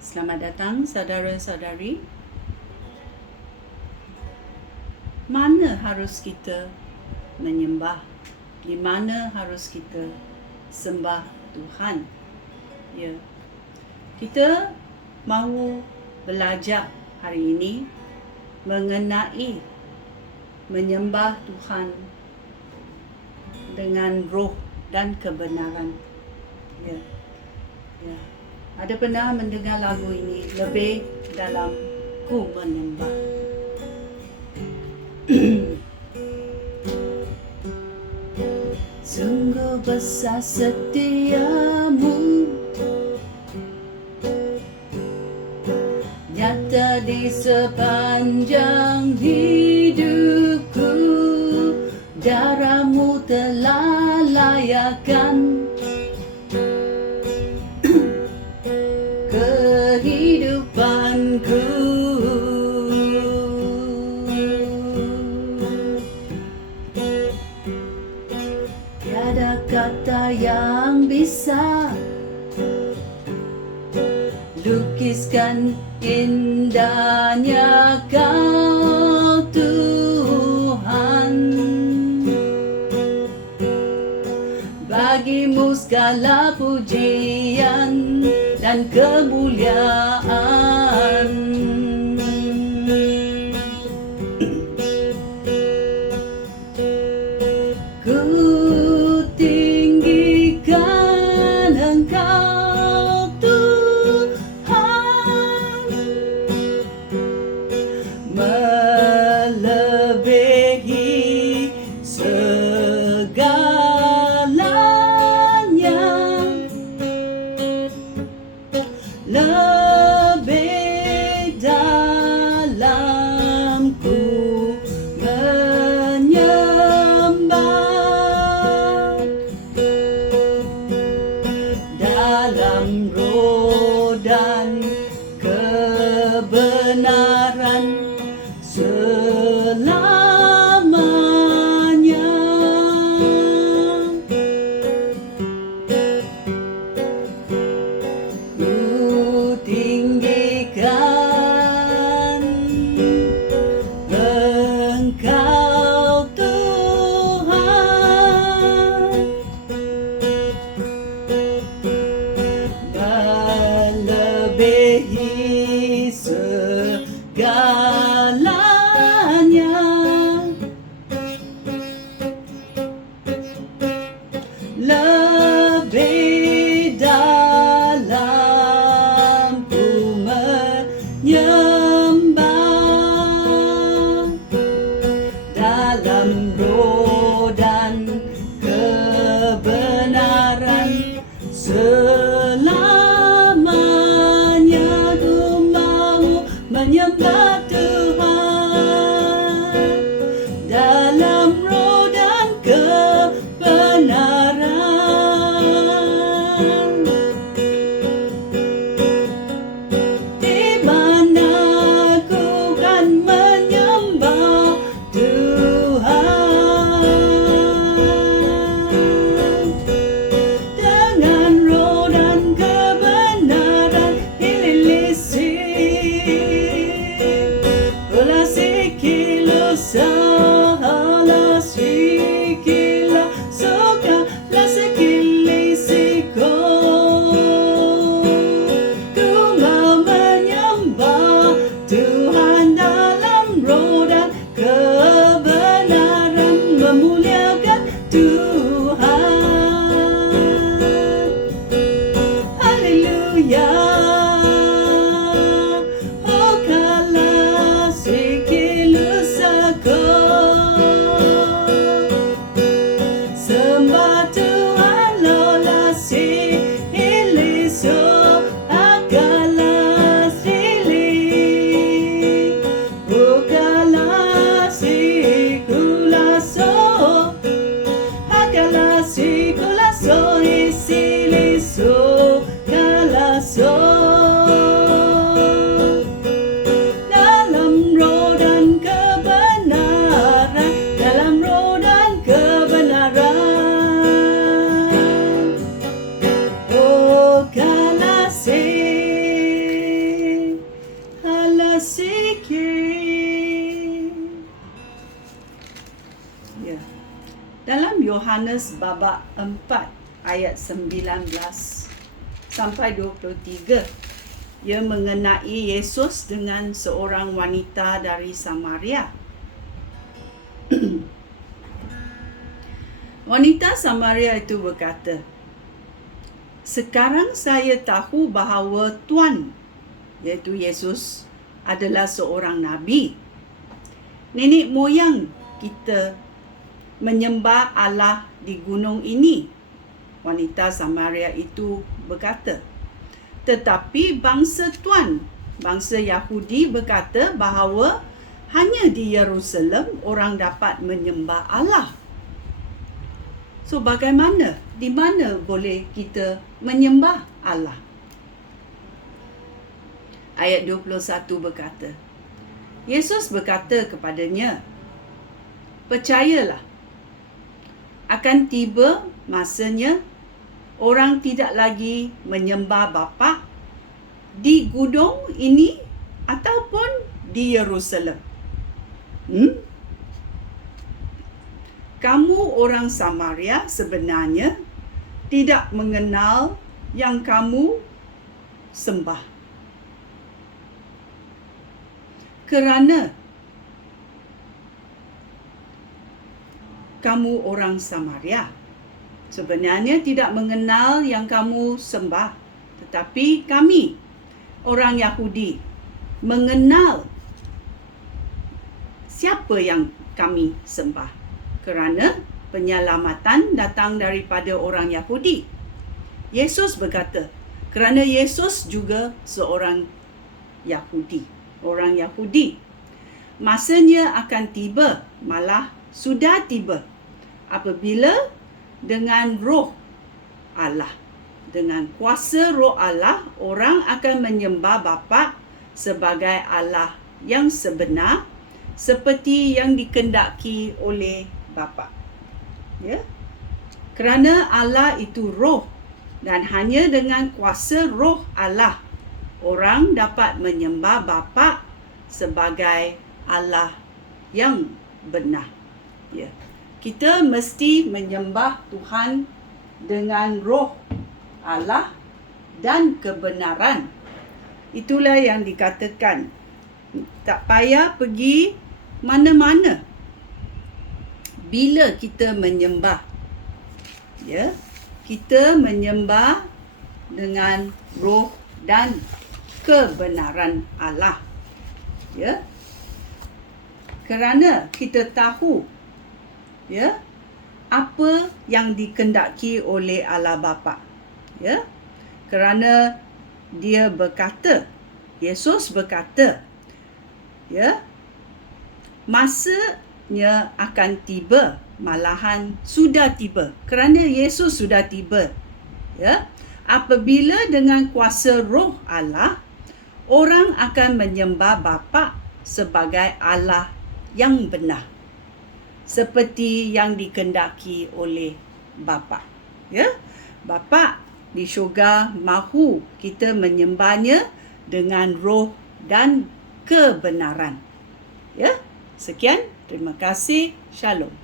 Selamat datang saudara-saudari. Mana harus kita menyembah? Di mana harus kita sembah Tuhan? Ya. Kita mahu belajar hari ini mengenai menyembah Tuhan dengan roh dan kebenaran. Ya. Ya. Ada pernah mendengar lagu ini, lebih dalam ku menyembah. Sungguh besar setiamu, nyata di sepanjang hidupku. Darahmu telah layakkan kehidupanku. Tiada kata yang bisa lukiskan indahnya Kau Tuhan. Bagimu segala pujian dan kemuliaan. Ku tinggikan Engkau Tuhan, melebihi segalanya, lebih dalam ku menyembah, dalam roh dan kebenaran selamanya. Ku tinggikan Engkau Tuhan, melebihi segalanya, lebih dalam ku menyembah, dalam roh dan kebenaran selamanya. Ku Yohanes bab 4 ayat 19 sampai 23. Ia mengenai Yesus dengan seorang wanita dari Samaria. Wanita Samaria itu berkata, "Sekarang saya tahu bahawa Tuhan," iaitu Yesus, "adalah seorang nabi. Nenek moyang kita menyembah Allah di gunung ini." Wanita Samaria itu berkata. Tetapi bangsa Tuhan, bangsa Yahudi berkata bahawa hanya di Yerusalem orang dapat menyembah Allah. So bagaimana? Di mana boleh kita menyembah Allah? Ayat 21 berkata, Yesus berkata kepadanya, "Percayalah, akan tiba masanya orang tidak lagi menyembah Bapa di gunung ini ataupun di Yerusalem. Kamu orang Samaria sebenarnya tidak mengenal yang kamu sembah. Kerana kamu orang Samaria sebenarnya tidak mengenal yang kamu sembah, tetapi kami, orang Yahudi, mengenal siapa yang kami sembah. Kerana penyelamatan datang daripada orang Yahudi." Yesus berkata, kerana Yesus juga seorang Yahudi, orang Yahudi. Masanya akan tiba, malah sudah tiba, apabila dengan roh Allah, dengan kuasa roh Allah, orang akan menyembah Bapa sebagai Allah yang sebenar, seperti yang dikehendaki oleh Bapa. Ya? Kerana Allah itu roh, dan hanya dengan kuasa roh Allah orang dapat menyembah Bapa sebagai Allah yang benar. Ya. Kita mesti menyembah Tuhan dengan roh Allah dan kebenaran. Itulah yang dikatakan. Tak payah pergi mana-mana bila kita menyembah. Ya, kita menyembah dengan roh dan kebenaran Allah. Ya. Kerana kita tahu, ya, apa yang dikehendaki oleh Allah Bapa. Ya. Kerana dia berkata, Yesus berkata, ya, masanya akan tiba, malahan sudah tiba, kerana Yesus sudah tiba, ya, apabila dengan kuasa roh Allah orang akan menyembah Bapa sebagai Allah yang benar, seperti yang dikehendaki oleh Bapa. Ya, Bapa di syurga mahu kita menyembahnya dengan roh dan kebenaran. Ya, sekian, terima kasih, shalom.